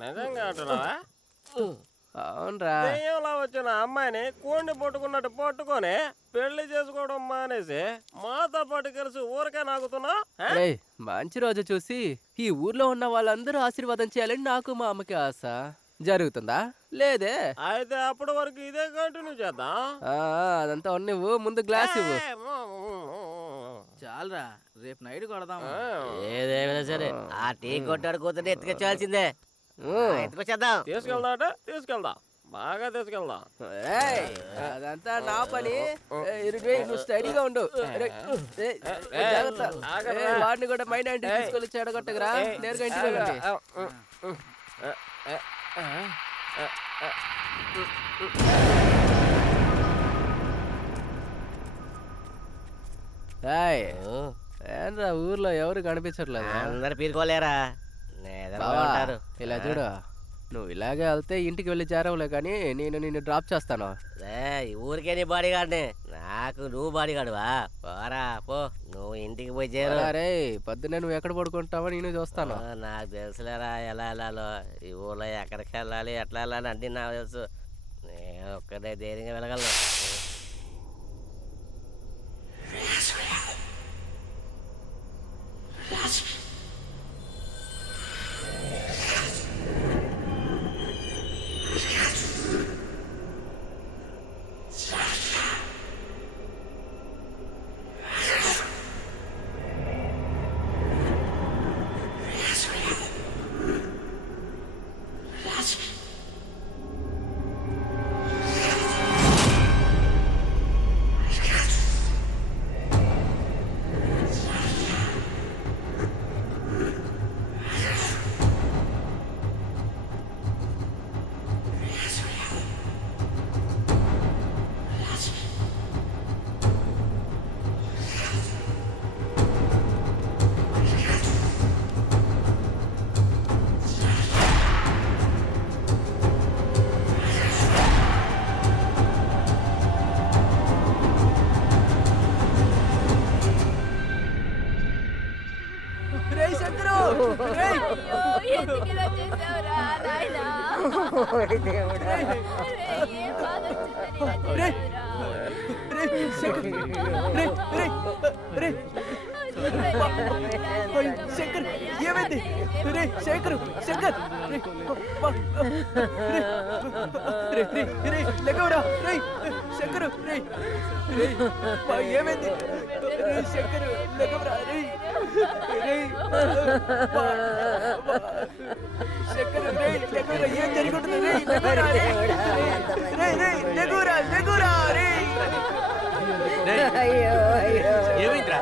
నిజంగా అంటున్నావా? అవునరా. దెయ్యంలా వచ్చిన అమ్మాయిని కోడిని పట్టుకున్నట్టు పట్టుకొని పెళ్లి చేసుకోవడం మానేసి మాతో పాటు కలిసి ఊరికే నాకుతున్నా. రేయ్, మంచి రోజు చూసి ఈ ఊర్లో ఉన్న వాళ్ళందరూ ఆశీర్వాదం చేయాలని నాకు మా అమ్మకి ఆశ. జరుగుతుందా? లేదే. అయితే అప్పటి వరకు ఇదే కంటిన్యూ చేద్దాం. అదంతా ఉన్నవు, ముందు గ్లాస్ ఇవ్వు. చాలరా, రేపు నైట్ కొడదాము. ఏదేమైనా సరే ఆ టీ కొట్టాడు కూతుంటే ఎత్తుకొచ్చాల్సిందే. ఎత్తుకొచ్చేద్దాం. తీసుకెళ్దా? తీసుకెళ్దాం, బాగా తీసుకెళ్దాం. అదంతా నా పని. నువ్వు స్టడీగా ఉండు. జాగ్రత్త. వాడిని కూడా మైండ్ అంటే తీసుకొని చెడగొట్టగరా. నేరుగా ఇంటికి వెళ్ళండి. ఏంద్రా ఊర్లో ఎవరు కనిపించట్లేదు? అందరు పీరుకోలేరా, ఉంటారు. ఇలా చూడు, నువ్వు ఇలాగే వెళ్తే ఇంటికి వెళ్ళి చేరవులే, కానీ నేను నిన్ను డ్రాప్ చేస్తాను. ఊరికే నీ బాడీగార్డ్ని, నాకు నువ్వు బాడీగార్డువా? పోరా పో, నువ్వు ఇంటికి పోయి చేరు. రే, పొద్దున్నే నువ్వు ఎక్కడ పడుకుంటావో నేను చూస్తాను. నాకు తెలుసులేరా ఎలా వెళ్ళాలో. ఈ ఊర్లో ఎక్కడికి వెళ్ళాలి, ఎట్లా వెళ్ళాలి అంటే నాకు తెలుసు. నేను ఒక్కడే ధైర్యంగా వెళ్ళగలను. శంకర్, ఏమైంది? శంకర్, శంకర్, లేకవరా. శంకర్, ఏమైంది? శంకర్, లేకవరా. శంకర్, లేకవరా. ఏం జరుగుతుంది? లేకవరా, లేకవరా. ఏమైందిరా?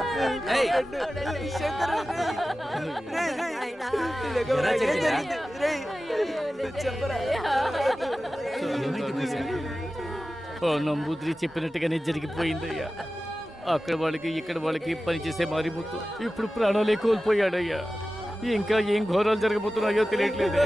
నంబూద్రి చెప్పినట్టుగానే జరిగిపోయిందయ్యా. అక్కడ వాళ్ళకి ఇక్కడ వాళ్ళకి పనిచేసే మారిపోతూ ఇప్పుడు ప్రాణాలే కోల్పోయాడయ్యా. ఇంకా ఏం ఘోరాలు జరగబోతున్నాయో తెలియట్లేదు.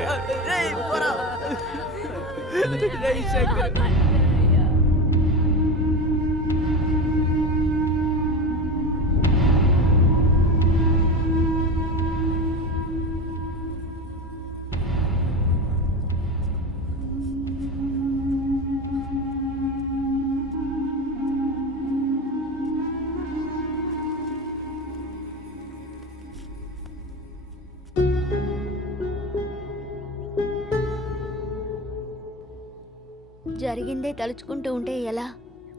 జరిగిందే తలుచుకుంటూ ఉంటే ఎలా?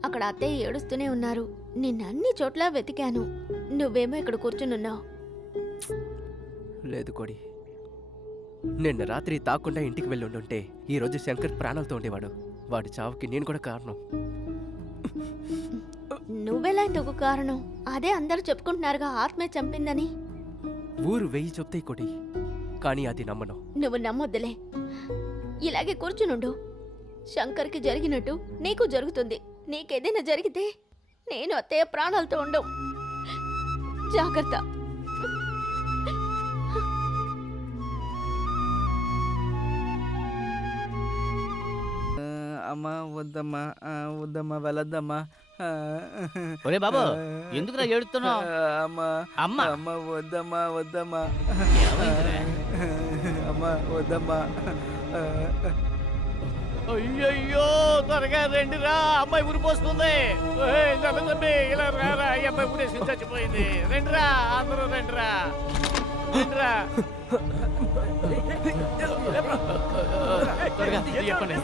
అక్కడ అత్తయ్య ఏడుస్తూనే ఉన్నారు. నిన్నన్ని చోట్ల వెతికాను, నువ్వేమో ఇక్కడ కూర్చునున్నావు. లేదు కోడి, నిన్న రాత్రి తాకుండా ఇంటికి వెళ్ళి ఉండుంటే ఈరోజు శంకర్ ప్రాణాలతో ఉండేవాడు. వాడి చావుకి నేను కూడా కారణం. నువ్వెలా ఇందుకు కారణం? అదే అందరూ చెప్పుకుంటున్నారుగా, ఆత్మే చంపిందని. ఊరు 1000 చెప్తాయి కోడి, కానీ అది నమ్మను. నువ్వు నమ్మొద్దులే, ఇలాగే కూర్చునుండు. శంకర్కి జరిగినట్టు నీకు జరుగుతుంది. నీకేదైనా జరిగితే నేను అత్తయ్య ప్రాణాలతో ఉండవు. జాగ్రత్త. అమ్మా వద్దమ్మా, వద్దమ్మా, వెళ్ళొద్దమ్మా. ఒరే బాబు, ఎందుకురా ఏడుస్తున్నావు? అమ్మా, అమ్మా, అమ్మ వద్దమ్మా, వద్దమ్మా. ఏమైందిరా? అమ్మ వద్దమ్మా వద్దమ్మా. అయ్యయ్యో త్వరగా రండిరా, అమ్మాయి ఊరిపోస్తుంది. ఏయ్, తమ్మి, ఇలా రారా, ఈ అమ్మాయి ఊరేసి చచ్చిపోయింది. రండిరా, అందరూ రండిరా, రండిరా. త్వరగా చెప్పండి.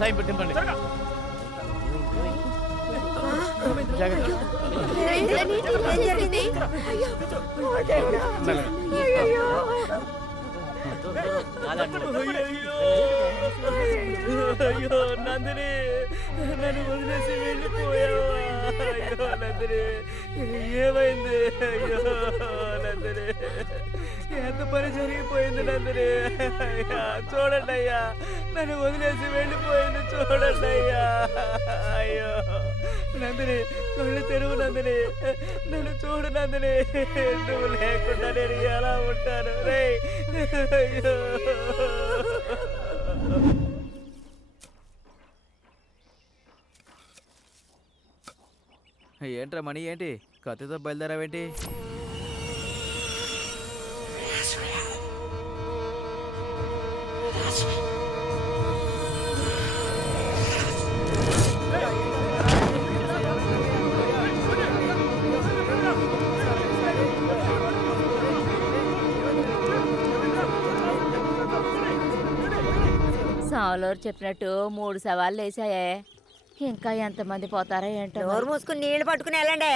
సైన్ పెట్టింపండి. జాగ్రత్త. అయ్యో నందిని, నన్ను వదిలేసి వెళ్ళిపోయావా? అయ్యో నందిని, ఏమైంది? అయ్యో నందిని, ఎంత పని జరిగిపోయింది నందిని. అయ్యా చూడండి అయ్యా, నన్ను వదిలేసి వెళ్ళిపోయింది చూడండి అయ్యా. అయ్యో నందిని, కళ్ళు తెరువు నందిని, నన్ను చూడు నందిని. నువ్వు లేకుండా నేను ఎలా ఉంటాను రే? అయ్యో ఏంట్రా మణి, ఏంటి కత్తితో బయలుదేరావేంటి? సావులోరు చెప్పినట్టు 3 సవాళ్ళు వేసాయే. ఇంకా ఎంతమంది పోతారో ఏంటో. నోరు మూసుకుని నీళ్లు పట్టుకుని వెళ్ళండి.